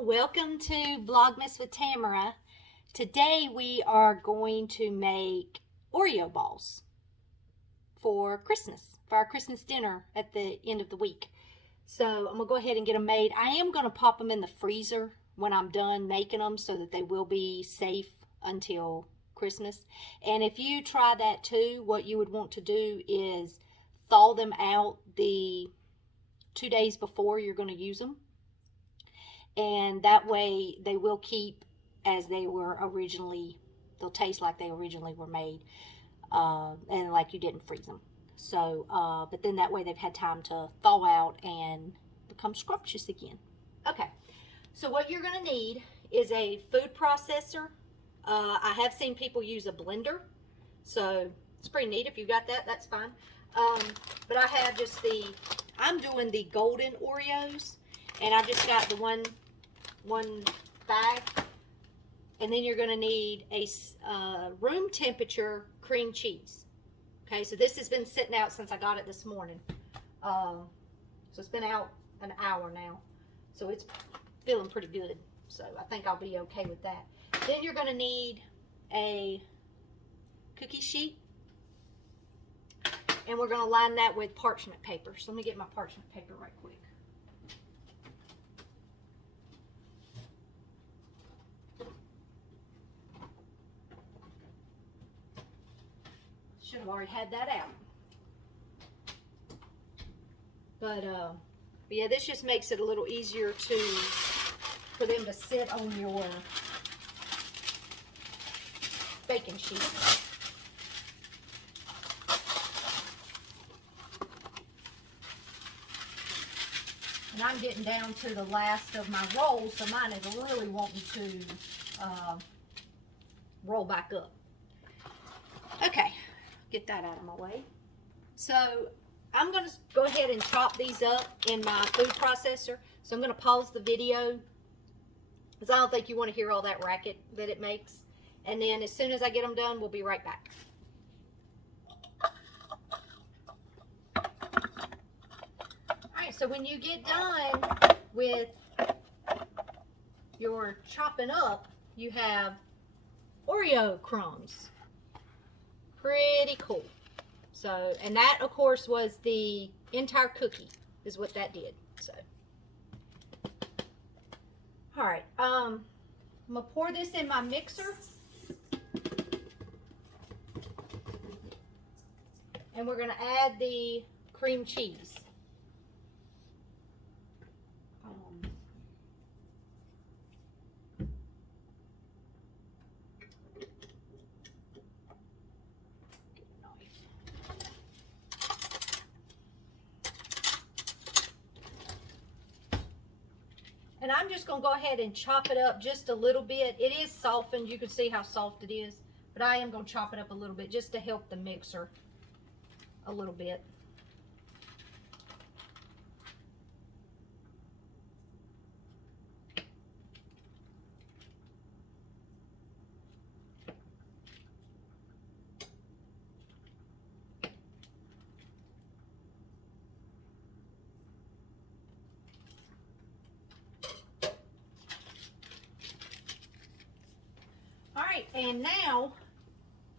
Hello, welcome to Vlogmas with Tamara. Today we are going to make Oreo balls for Christmas, for our Christmas dinner at the end of the week. So I'm going to go ahead and get them made. I am going to pop them in the freezer when I'm done making them so that they will be safe until Christmas. And if you try that too, what you would want to do is thaw them out the 2 days before you're going to use them. And that way they will keep as they were originally, they'll taste like they originally were made, and like you didn't freeze them. So, but then that way they've had time to thaw out and become scrumptious again. Okay, so what you're going to need is a food processor. I have seen people use a blender, so it's pretty neat. If you got that, that's fine. But I have just I'm doing the golden Oreos. And I've just got the one bag. And then you're going to need a room temperature cream cheese. Okay, so this has been sitting out since I got it this morning. So it's been out an hour now. So it's feeling pretty good. So I think I'll be okay with that. Then you're going to need a cookie sheet. And we're going to line that with parchment paper. So let me get my parchment paper right quick. Should have already had that out. But yeah, this just makes it a little easier for them to sit on your baking sheet. And I'm getting down to the last of my rolls, so mine is really wanting to roll back up. Okay, get that out of my way. So I'm going to go ahead and chop these up in my food processor. So I'm going to pause the video because I don't think you want to hear all that racket that it makes. And then as soon as I get them done, we'll be right back. So when you get done with your chopping up, you have Oreo crumbs. Pretty cool. So, and that of course was the entire cookie is what that did. So, all right, I'm gonna pour this in my mixer. And we're gonna add the cream cheese. And I'm just going to go ahead and chop it up just a little bit. It is softened. You can see how soft it is. But I am going to chop it up a little bit just to help the mixer a little bit. Alright, and now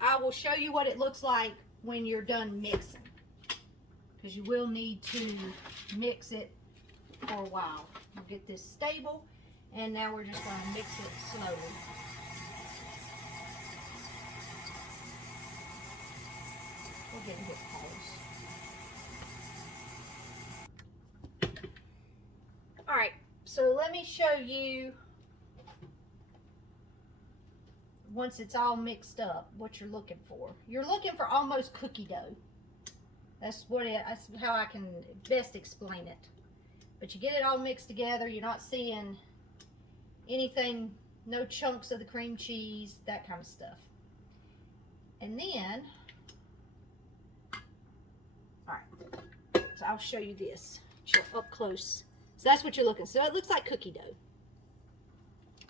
I will show you what it looks like when you're done mixing. Because you will need to mix it for a while. We'll get this stable, and now we're just going to mix it slowly. We'll get a good pause. Alright, so let me show you once it's all mixed up, what you're looking for. You're looking for almost cookie dough. That's how I can best explain it. But you get it all mixed together. You're not seeing anything, no chunks of the cream cheese, that kind of stuff. And then, all right, so I'll show you this up close. So that's what you're looking. So it looks like cookie dough.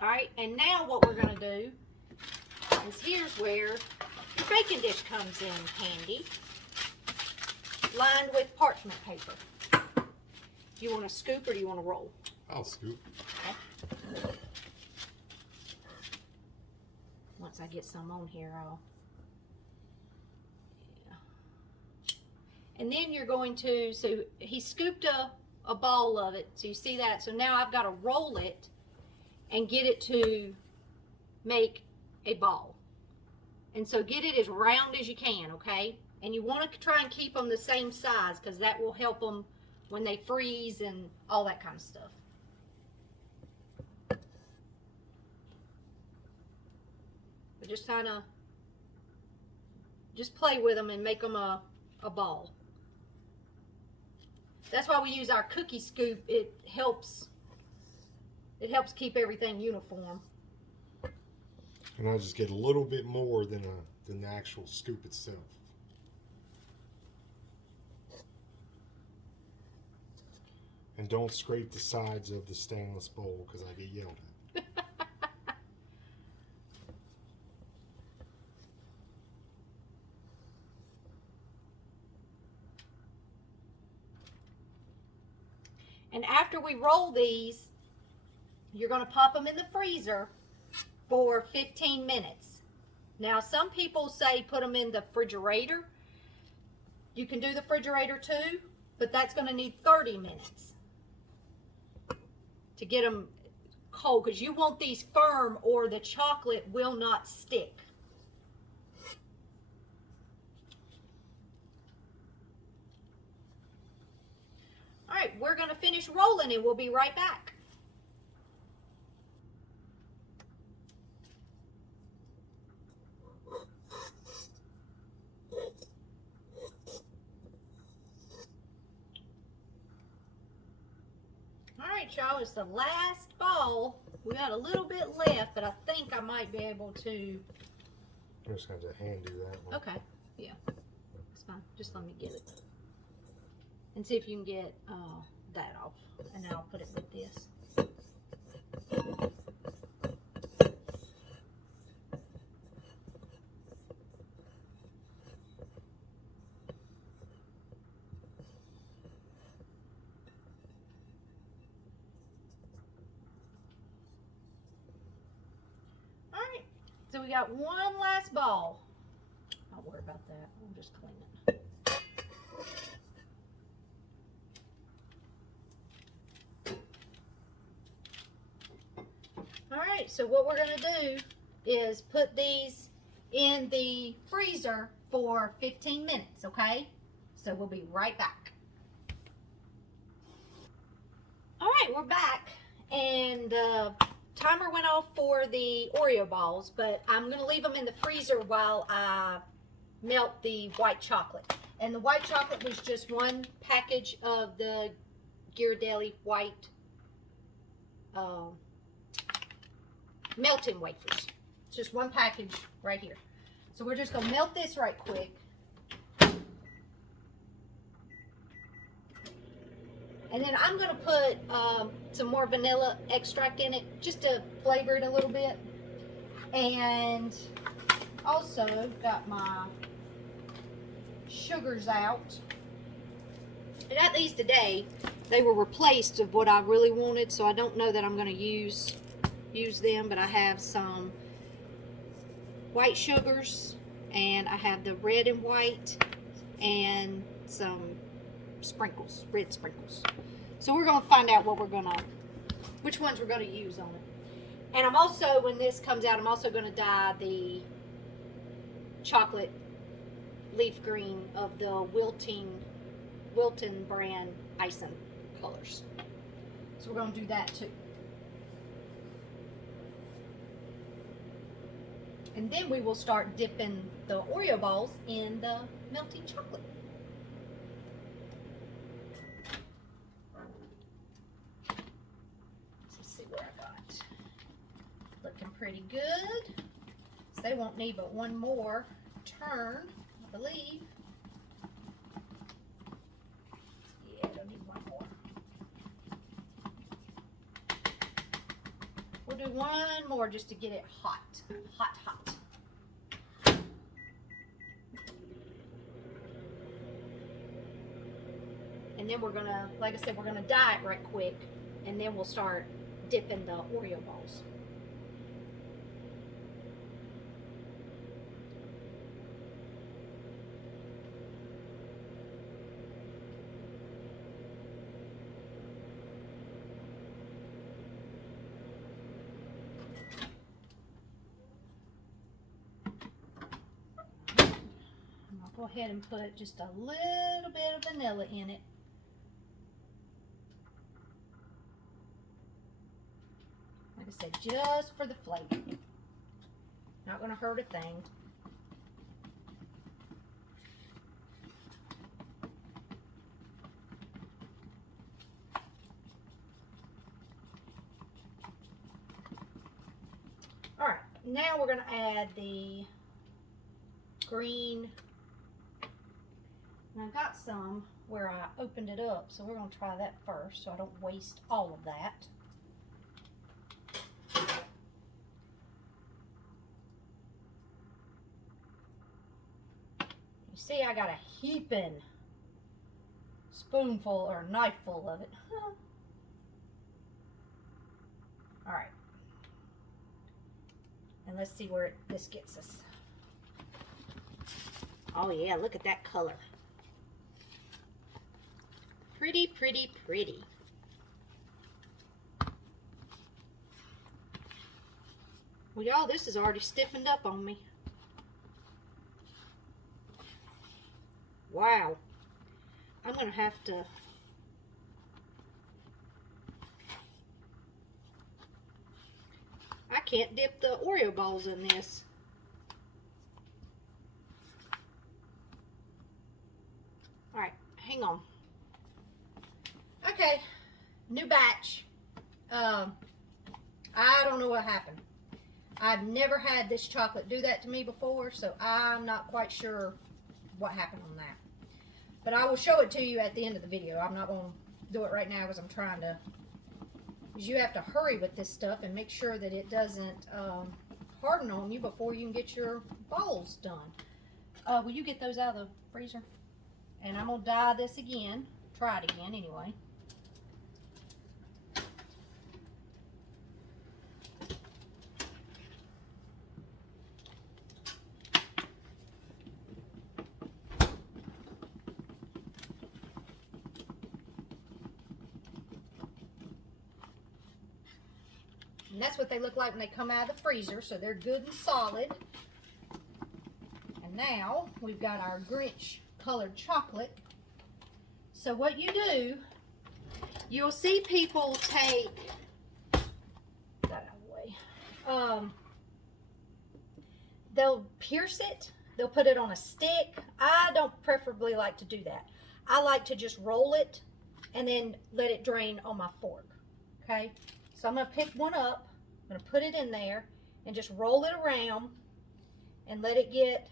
All right, and now what we're going to do is here's where your baking dish comes in handy, lined with parchment paper. Do you want to scoop or do you want to roll? I'll scoop. Okay. Once I get some on here, I'll... Yeah. And then you're going to, so he scooped a ball of it, so you see that. So now I've got to roll it and get it to make a ball. And so get it as round as you can, okay? And you want to try and keep them the same size, because that will help them when they freeze and all that kind of stuff. But just kind of, just play with them and make them a ball. That's why we use our cookie scoop. It helps keep everything uniform. And I just get a little bit more than the actual scoop itself. And don't scrape the sides of the stainless bowl because I get yelled at. And after we roll these, you're going to pop them in the freezer for 15 minutes. Now, some people say put them in the refrigerator. You can do the refrigerator too, but that's going to need 30 minutes to get them cold, because you want these firm or the chocolate will not stick. All right, we're going to finish rolling and we'll be right back. All right, y'all, it's the last ball. We got a little bit left, but I think I might be able to. I'm just going to hand do that one. Okay, yeah, it's fine. Just let me get it. And see if you can get that off. And then I'll put it with this. Alright, so we got one last ball. Don't worry about that. I'll just clean it. Alright, so what we're going to do is put these in the freezer for 15 minutes, okay? So we'll be right back. Alright, we're back, and the timer went off for the Oreo balls, but I'm going to leave them in the freezer while I melt the white chocolate. And the white chocolate was just one package of the Ghirardelli white melting wafers. It's just one package right here. So we're just gonna melt this right quick. And then I'm gonna put some more vanilla extract in it just to flavor it a little bit. And also got my sugars out. I got these today. They were replaced of what I really wanted, so I don't know that I'm gonna use them, but I have some white sugars, and I have the red and white, and some sprinkles, red sprinkles. So we're gonna find out which ones we're gonna use on it. And I'm also, when this comes out, I'm also gonna dye the chocolate leaf green of the Wilton brand icing colors. So we're gonna do that too. And then we will start dipping the Oreo balls in the melting chocolate. Let's see what I got. Looking pretty good. So they won't need but one more turn, I believe. Yeah, they'll need one more. We'll do one more just to get it hot. Hot, hot. And then we're gonna, like I said, we're gonna dye it right quick, and then we'll start dip in the Oreo balls. Go ahead and put just a little bit of vanilla in it. Like I said, just for the flavor. Not going to hurt a thing. Alright, now we're going to add the green. And I've got some where I opened it up, so we're going to try that first so I don't waste all of that. You see, I got a heaping spoonful or knife full of it. Alright. And let's see where this gets us. Oh yeah, look at that color. Pretty, pretty, pretty. Well, y'all, this is already stiffened up on me. Wow. I'm going to have to... I can't dip the Oreo balls in this. Alright, hang on. Okay, new batch. I don't know what happened. I've never had this chocolate do that to me before, so I'm not quite sure what happened on that. But I will show it to you at the end of the video. I'm not going to do it right now because I'm trying to... Because you have to hurry with this stuff and make sure that it doesn't harden on you before you can get your balls done. Will you get those out of the freezer? And I'm going to dye this again. Try it again anyway. And that's what they look like when they come out of the freezer, so they're good and solid. And now we've got our Grinch colored chocolate. So what you do, you'll see people take that away. They'll pierce it. They'll put it on a stick. I don't preferably like to do that. I like to just roll it and then let it drain on my fork. Okay, so I'm gonna pick one up. I'm going to put it in there and just roll it around and let it get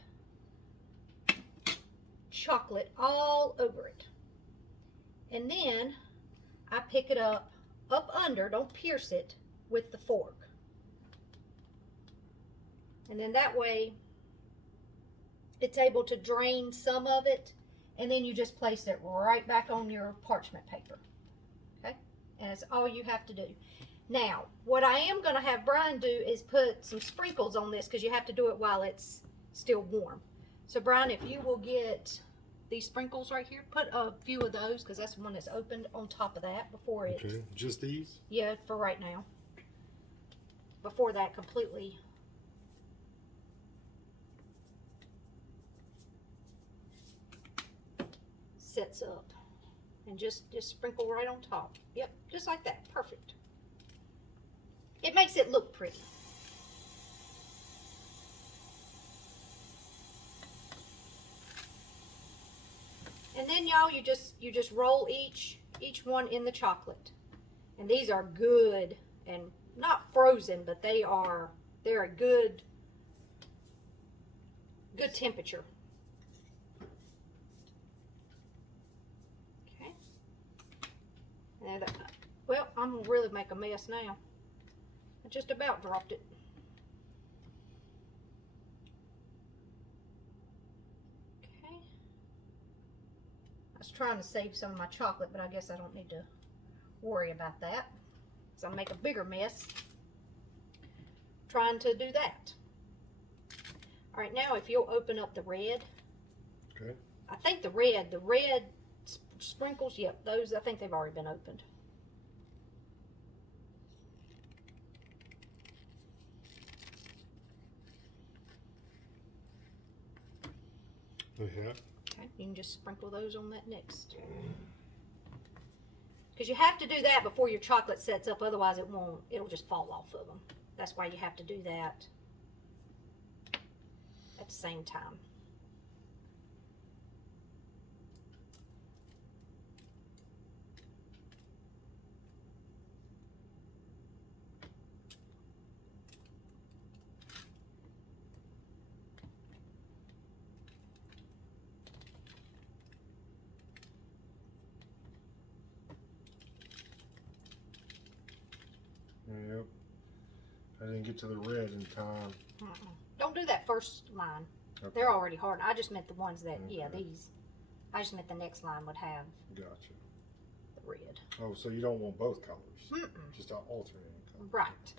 chocolate all over it. And then I pick it up under, don't pierce it, with the fork. And then that way it's able to drain some of it, and then you just place it right back on your parchment paper. Okay? And that's all you have to do. Now, what I am going to have Brian do is put some sprinkles on this because you have to do it while it's still warm. So, Brian, if you will get these sprinkles right here, put a few of those because that's the one that's opened on top of that before it... Okay, just these? Yeah, for right now. Before that completely... sets up. And just sprinkle right on top. Yep, just like that. Perfect. It makes it look pretty. And then y'all, you just roll each one in the chocolate. And these are good and not frozen, but they're a good temperature. Okay. And well, I'm gonna really make a mess now. I just about dropped it. Okay. I was trying to save some of my chocolate, but I guess I don't need to worry about that. because I make a bigger mess trying to do that. All right, now if you'll open up the red. Okay. I think the red sprinkles, yep, those, I think they've already been opened. They have. Okay, you can just sprinkle those on that next. Because you have to do that before your chocolate sets up, otherwise it'll just fall off of them. That's why you have to do that at the same time. Yep. I didn't get to the red in time. Don't do that first line. Okay. They're already hard. I just meant the ones that, Okay. yeah, these. I just meant the next line would have Gotcha. the red. Oh, so you don't want both colors? Mm-mm. Just an alternating color. Right.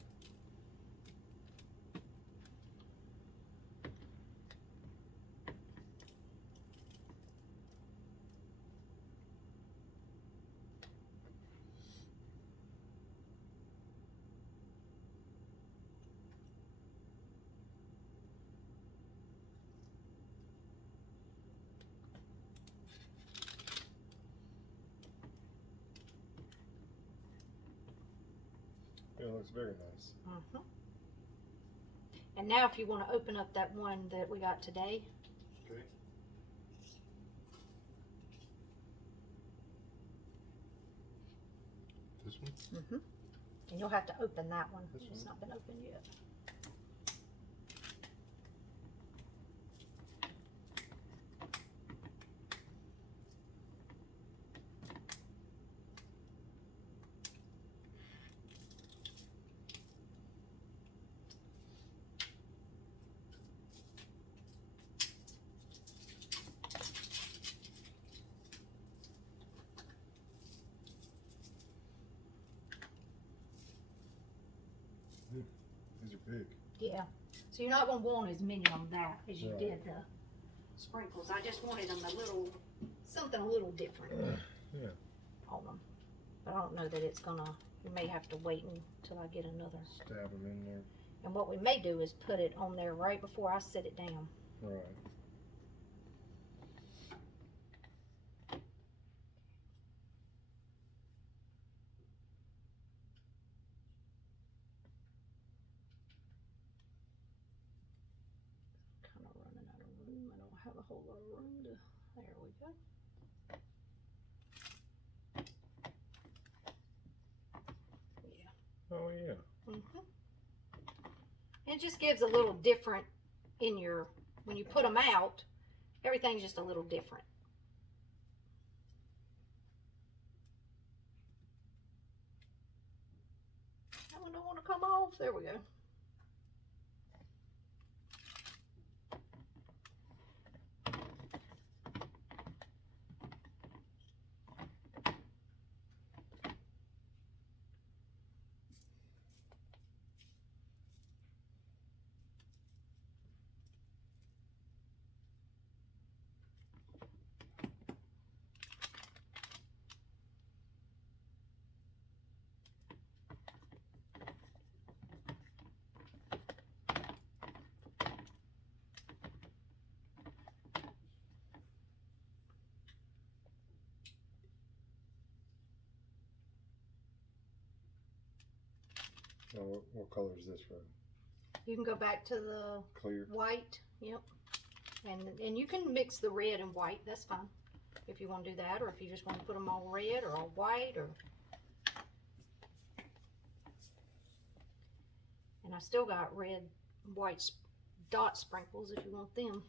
Yeah, it looks very nice. Mm-hmm. And now if you want to open up that one that we got today. Okay. This one? Mm-hmm. And you'll have to open that one. This It's one? not been opened yet. These are big. Yeah. So you're not going to want as many on that as you Right. did the sprinkles. I just wanted them something a little different Yeah. on them. But I don't know that it's going to, we may have to wait until I get another. Stab them in there. And what we may do is put it on there right before I set it down. Right. Kind of running out of room. I don't have a whole lot of room to, there we go. Yeah. Oh, yeah. Mm-hmm. It just gives a little different in your, when you put them out, everything's just a little different. That one don't want to come off. There we go. Oh, what color is this red? You can go back to the Clear. white. Yep. And you can mix the red and white. That's fine. If you want to do that, or if you just want to put them all red or all white, or. And I still got red, white dot sprinkles if you want them.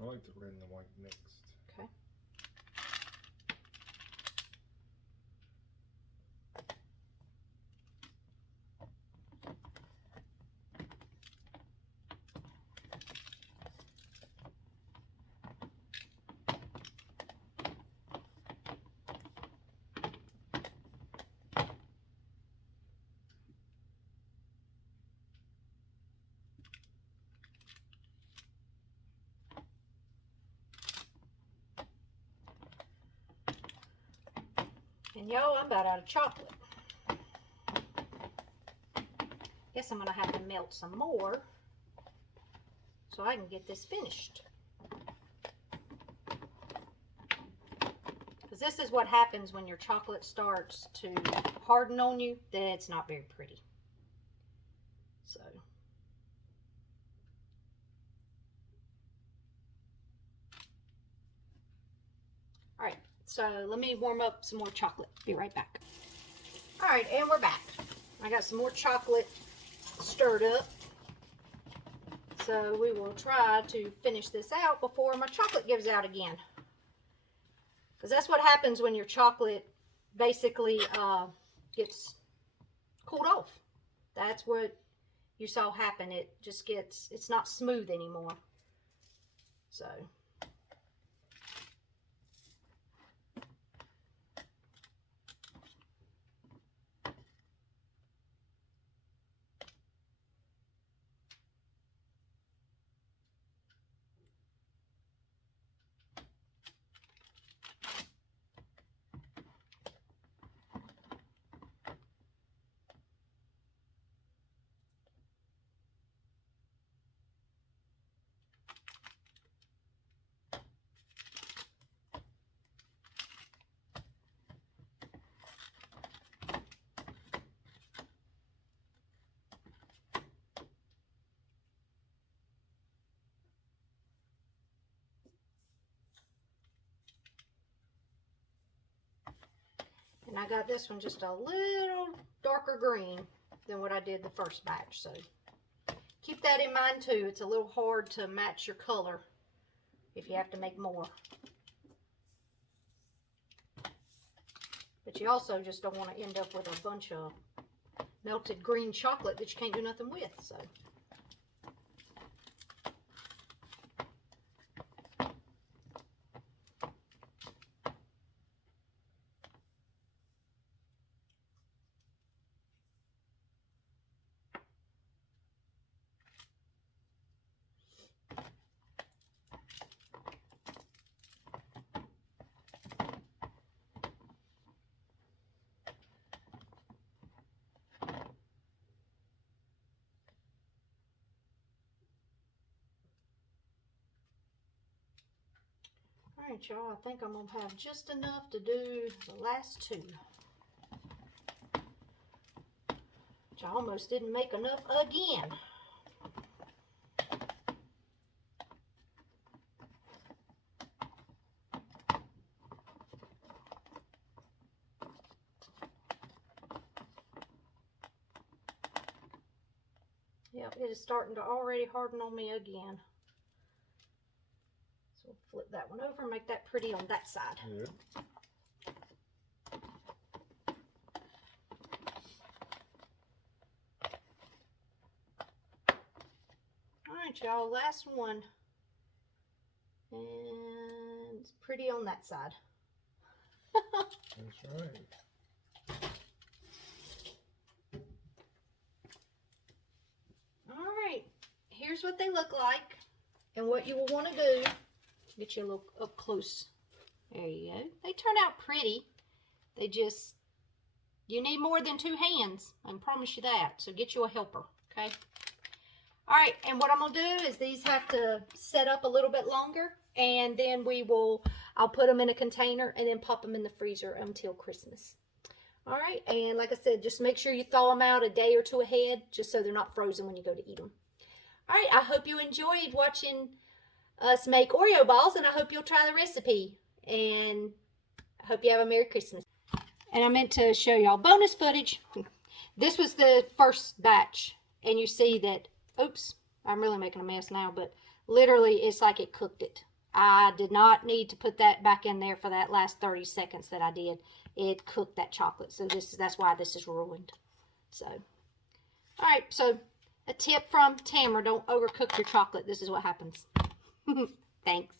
I like the red and the white mixed. Okay. And y'all, I'm about out of chocolate. Guess I'm going to have to melt some more so I can get this finished. Because this is what happens when your chocolate starts to harden on you. That's not very pretty. So. Alright, so let me warm up some more chocolate. Be right back. Alright, and we're back. I got some more chocolate stirred up. So we will try to finish this out before my chocolate gives out again. Because that's what happens when your chocolate basically gets cooled off. That's what you saw happen. It just gets, it's not smooth anymore. So. And I got this one just a little darker green than what I did the first batch. So keep that in mind too. It's a little hard to match your color if you have to make more. But you also just don't want to end up with a bunch of melted green chocolate that you can't do nothing with. So. Alright, y'all, I think I'm going to have just enough to do the last two. Which I almost didn't make enough again. Yep, it is starting to already harden on me again. So we'll flip that one over and make that pretty on that side. Good. Alright, y'all, last one. And it's pretty on that side. That's right. Alright, here's what they look like. And what you will want to do, get you a little up close. There you go. They turn out pretty. They just, you need more than two hands. I can promise you that. So get you a helper, okay? Alright, and what I'm going to do is these have to set up a little bit longer. And then I'll put them in a container and then pop them in the freezer until Christmas. Alright, and like I said, just make sure you thaw them out a day or two ahead, just so they're not frozen when you go to eat them. Alright, I hope you enjoyed watching us make Oreo balls, and I hope you'll try the recipe. And I hope you have a Merry Christmas. And I meant to show y'all bonus footage. This was the first batch, and you see that, oops, I'm really making a mess now, but literally it's like it cooked it. I did not need to put that back in there for that last 30 seconds that I did. It cooked that chocolate, so that's why this is ruined. So, all right, so a tip from Tamara, don't overcook your chocolate. This is what happens. Thanks.